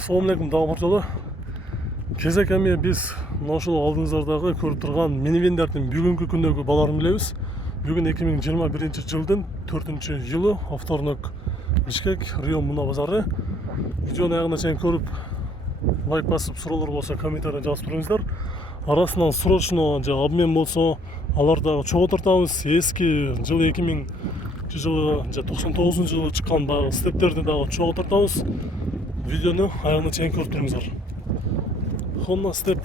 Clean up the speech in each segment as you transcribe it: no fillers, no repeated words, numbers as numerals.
Assalamualaikum дагы жолы. Кезек эми биз ошол алдыңыздардағы көрүп турган минивендердин бүгүнкү күндөгү бааларын билебиз. Бүгүн 2021 жылдын 4-июлу, вторник, Бишкек, Рио Муна базары. Видеону аягына чейин көрүп, лайк басып, суроолор болсо комментарий жазып туруңуздар. Арасынан срочно же обмен болсо, аларды чогуу тартабыз. Эски жылы 2000 жылы же 99 жылы чыккан дагы стептерди дагы чогуу тартабыз. Видеону аягына чейин көрүп туруңуздар. Honda Step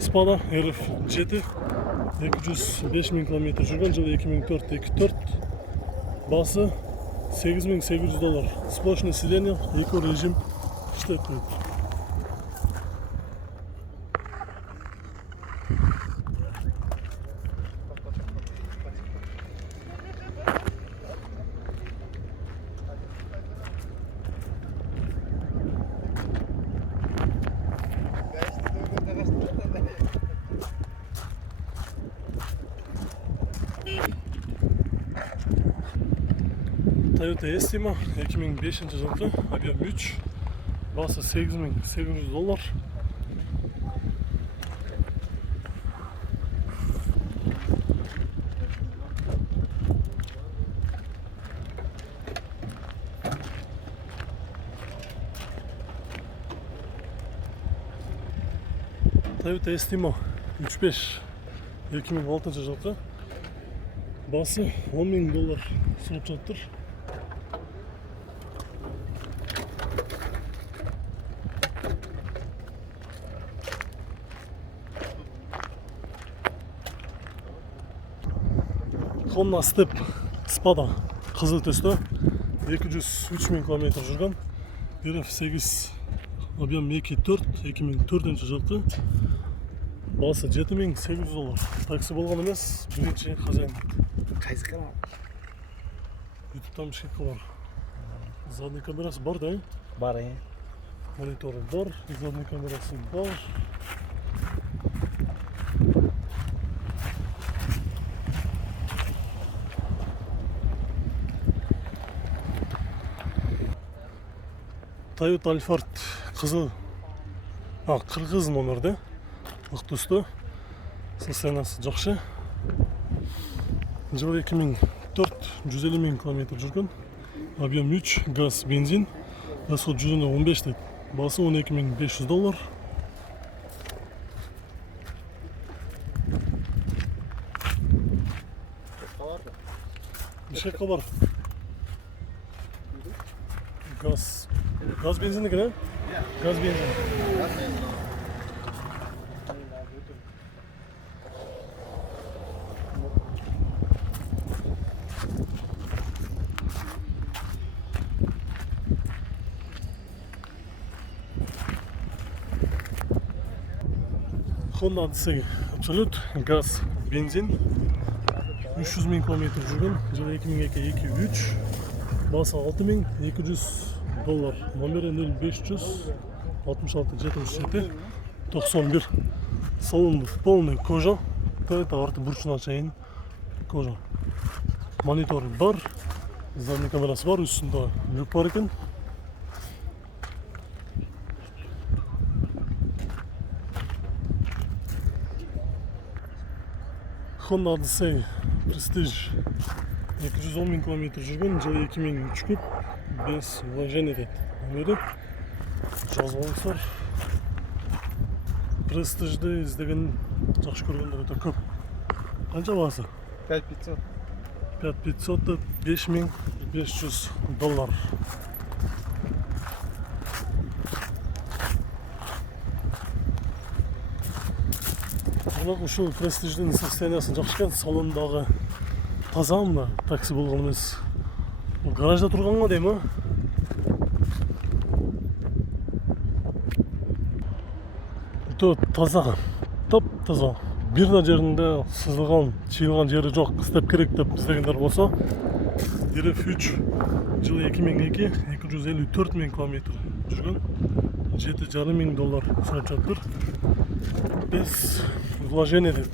Spada RF7 205 000 km жүргөн, жылы 2004-2004, басы $8800. Сплошное сиденье, эко режим иштеп турат. Toyota Estima 2005 жылғы, объем 3, басы $8800. Toyota Estima 35 2006 жылғы, басы $10.000 сұрап жатыр. Honda Step Spada кызыл төстө 203 000 km жүргөн, RF8 объем 2.4 2004 жылғы, басы $7800. Такси болгон эмес, биринчи хозяин. Кайсы канал? YouTube'дан Бишкекке бар. Задний камерасы бар да? Бар, Мониторы бар, задний камерасы бар. Toyota Alphard кызыл, кыргыз номерде, ак төстө, состояниясы жакшы. Жылы 2004 150 000 km жүргөн, объем 3, газ, бензин, расход жүзүнө 15 дейт, басы $12.500. Бишкекке бар. Gaz benzinlik ne? Gaz benzin. Honda Odyssey Absolute, gaz, benzin. 300 000 km жүргөн, жылы 2002-2003, басы $6.200. Номері 0500 66 77 91. Салон полный кожа. Это арты бурчуна чейин кожа. Монитор бар. Задний камерасы бар. Үстүндө люк бар экен. Honda Odyssey Prestige 210 000 km жүргөн, жылы 2003 күп, без вложения дейт. Номери жазып алыңыздар. Престижди издеген, жакшы көргөндөр өтө көп. Канча баасы? $5500. 5500 $5500. Ушул Престиждин состояниясы жакшы экен, салондагы тазамы, такси болгон эмес. Гаражда турганга дейм, өтө таза, таптаза. Бир да жеринде сызылган, чыйылган жери жок. Степ керек деп издегендер болсо, RF3 жылы 2002 254 000 km жүргөн, $7.500 сурап жатыр. Без вложения дейт.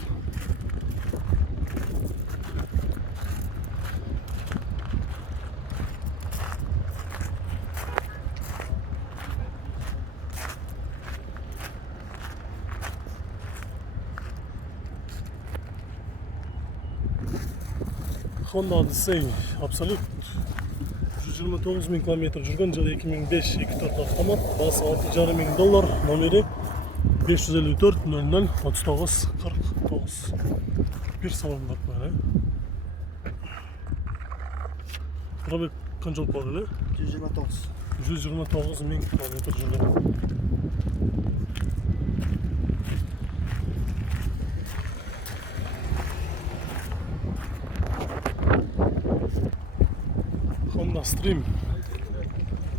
Honda Odyssey Absolute 129 bin kilometre жүрген, жылы 2005 2.4 автомат, басы $6,500, номері 554 00 39 49. Bir salon var böyle. Pробег қаншалық болды? 129. 129 bin kilometre жүрген. Honda Stream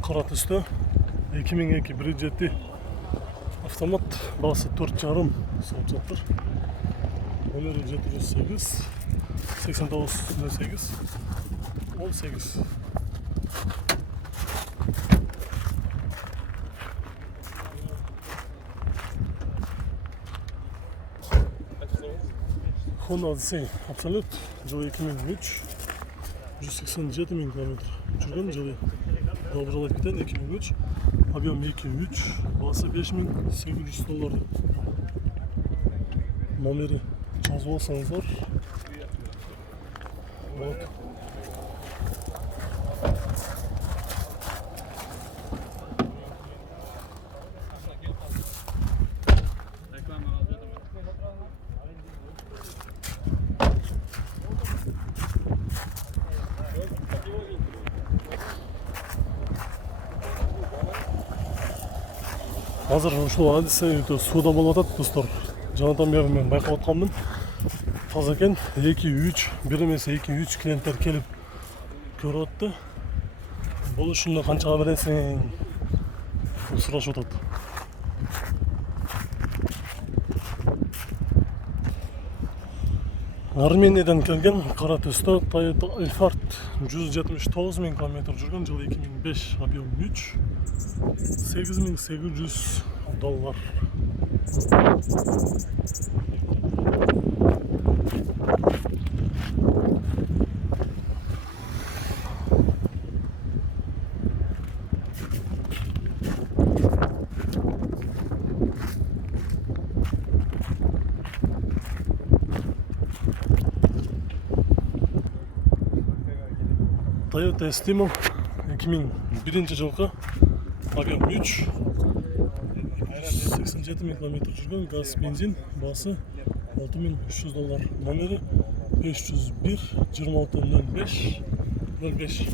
қара түсті 2002 1.7 автомат, басы 4,5 салып жатыр. Номері 708 8908 18. Honda Odyssey Absolute жылы 2003 187 bin kilometre жүрген, жылы долбы жыл айтып кетейін, 2003, объем 2.3, басы $5,800. Номері жазып алсаңыздар болады. Қазір ушул Odyssey суда болуп атат достор. Жаңадан бери мен байкап атканмын. Таза экен. 2-3, бир эмес 2-3 клиенттер келип көрүп атты. Бул ушунда канчага бересиң? Сурашып атат. Армениядан келген кара түстө Toyota Alphard 179 bin kilometre жүрген, жылы 2005, объем 3, $8,800. Toyota Estima 2001 жылғы, объем 3, 87 bin kilometre жүрген, газ бензин, басы $6,300. Номері 501 26 05 05.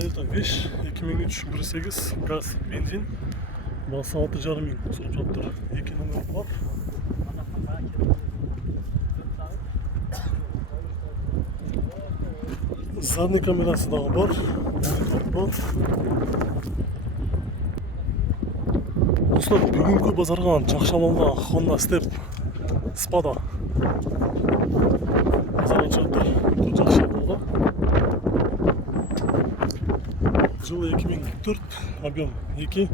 Toyota 5 2003 1.8 gaz benzin, bası $6,500 sürüp жатыр. 2 номер бар. Задний камерасы дагы бар. Достор, бүгүнкү базарга жакшы амалда Honda Step Spada базарга чыгып тур. Жакшы амалда. Жылы 2004, объем 2,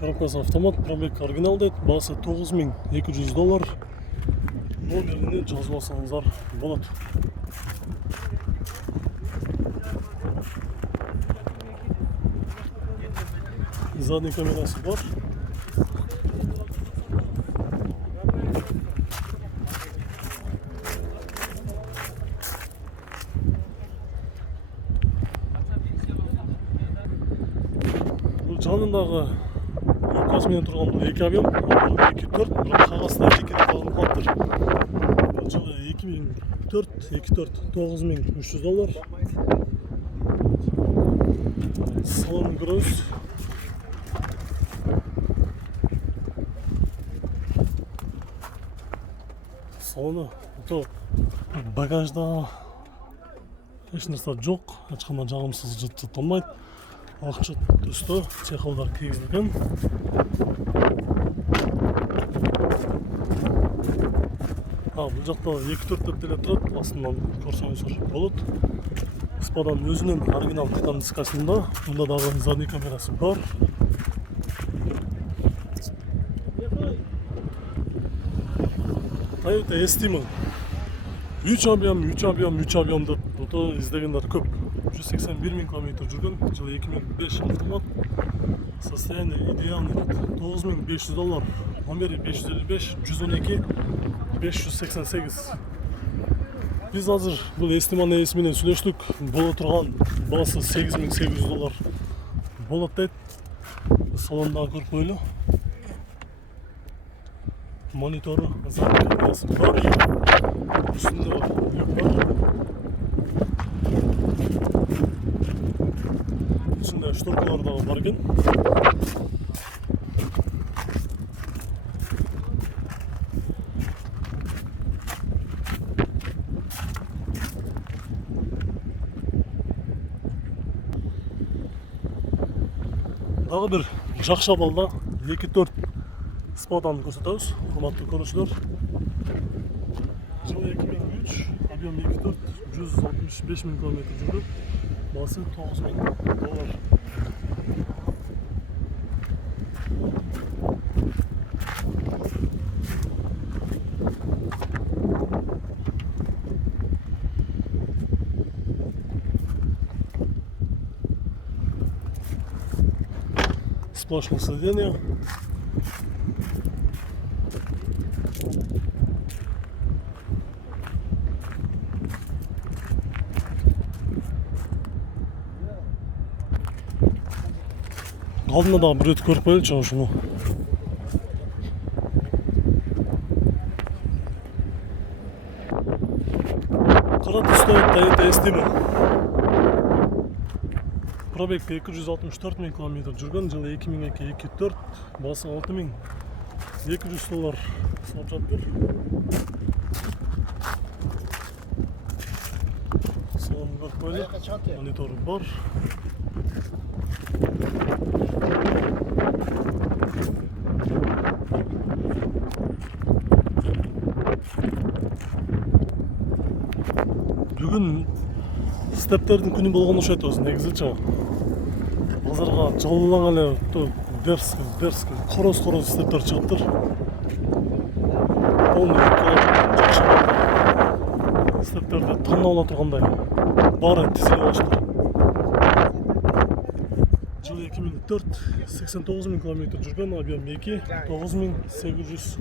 коробкасы автомат, пробег оригинал дейт, басы $9,200. Номерини жазып алсаңыздар болот. Задний камерасы бар. Жанындағы касменен тұрған бұл 2 объем, 2.4, бірақ қағасында 2 қалып қалыптыр. Жылы 2004, 2.4, $9,300. Салон грөз. Салоны, багажда еш нәрсе жоқ, ешқандай жағымсыз жытталмайды. Ақчы түсті, чехолдар кигізілген. Бұл жақта 2-4 деп тұрады, астынан көрсеңіздер болады. Spadan өзінің оригинал титан дискасында. Bunda дағы задний камерасы бар. Toyota Estima 3 объем деп бұты іздегендер көп. 181 000 км жүрген, жылы 2005 автомат. Состояние идеальный. $9500, номері 555, 112, 588. Biz hazır бұл Estima'nın есімінен сөйлештік. Бола тұрған басы $8800 болады дейді. Салондағы көріп қойлы. Мониторы, задний камерасы бар. Üstünde yok var. İçinde ştorkalar da var gen. Дағы бір жақша балда 2-4 спадан көрсетеміз, құрметті көрушілер. Жылы 2003, объем 2.4, 165 000 km жүрді. Басы $9000. Сплошное сиденье. Алдында дағы бір өтіп көріп қойды жаңа шunu. Қара түсті Toyota Estima. Пробег 264 000 km жүрген, жылы 2002-2004, басы $6200 салып жатыр. Салон көріп қойды, мониторы бар. Бүгін стептердің күні болған ұшайды өзі негізі жаңа. Базарға жалылан әлі дерскі, қороз стептер шығыптыр. Полный стептерді таңна ола тұрғандай бары тізіле баштыр. Жылы 2004, 89 000 km жүрген, объем 2, $9800.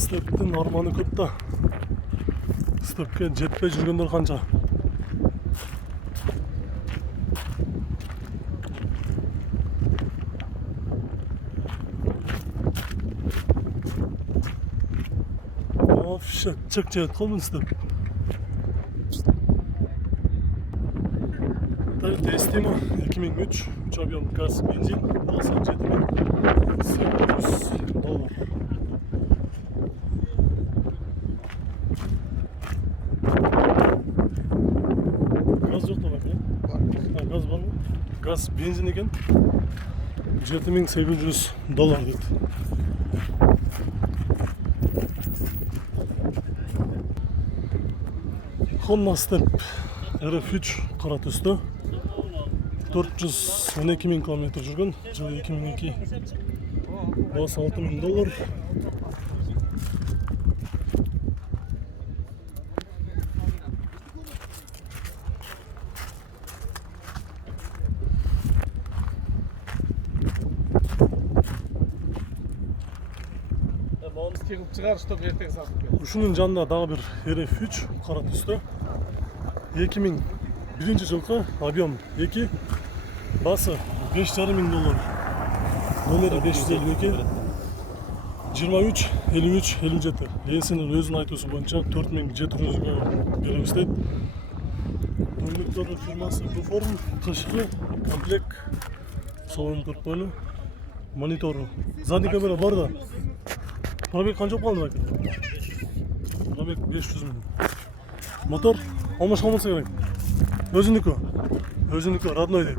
Стептің арманы көп та. Степке жетпей жүргендер қанша. Вообще чек жет қолмын степ. Toyota Estima 2003, 3 объем газ бензин, басы $7800. Gaz yok da bak ya. Gaz var mı? Gaz benzin eкен $7800 dedi. Honda Step RF3 қара түсті. 412 000 km жүрген, жылы 2002, басы $6000. Ушунун жанында дагы бир RF3 кара түстө. 2001 жылкы, объем 2, басы $5500. Номери 552, 23 53 57. Эсинин өзүнүн айтуусу боюнча 4700 беребиз дейт. Дөңгөктөрдүн фирмасы Буформ, кышкы комплект, салон көрпөлү, монитору. Задний камера бар да. Пробег канча калды бака? Пробег пробег 500 000. Мотор алмашқа болса керек. Өзінікі, родной деп.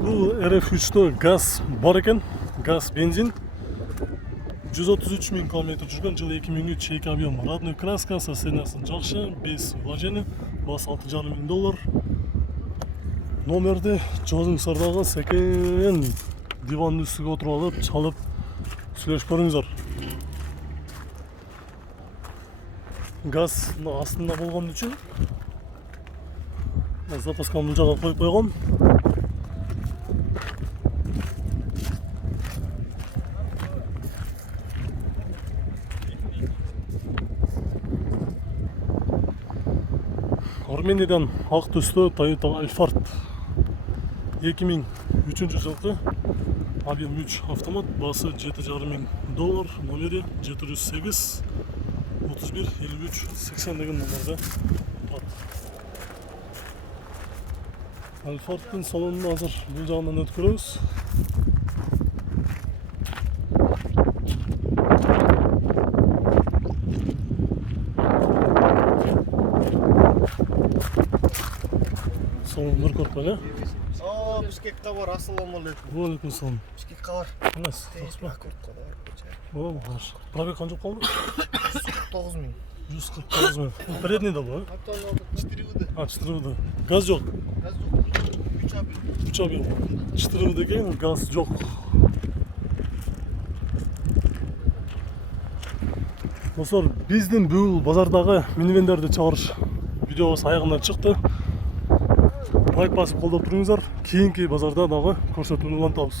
Бұл RF3'te газ бар екен, газ бензин. 133 000 км жүрген, жыл 2003, 2 объем. Родной краска, состояниясы жақсы, без вложения, басы $6,5 million. Номерді жазың сардағы сәкен диванның үстіге отырып алып, çalып, сөйлешіп көріңіздер. Газ астында болған үшін запасканы бұл жаға қойып қойған. Армениядан ақ түсті Toyota Alphard 2003 жылғы объем 3 автомат, басы $7,5 million, номері 708 31 53 80 деген номерде тұрады. Alphard'тың салонын азыр бұл жағынан өтіп көреміз. Салон нұр көріп қой, О, Бишкекте бар, ассалаумағалейкум. Уалейкум салам. Бишкекке бар. Қалайсыз? Жақсы ба? О, хорошо. Пробег қанша қалды? 149 000. 149 000. Передний да бұл, Аптаның алды 4 вд. 4 вд. Газ жоқ. Газ жоқ. 3 объем. 3 объем. 4 вд екен, газ жоқ. Достар, біздің бұл базардағы минивендерді чығарыш видеосы аяғынан шықты. Лайк басып қолдап тұрыңыздар. Кейінгі базарда дағы көрсетуін ұлантамыз.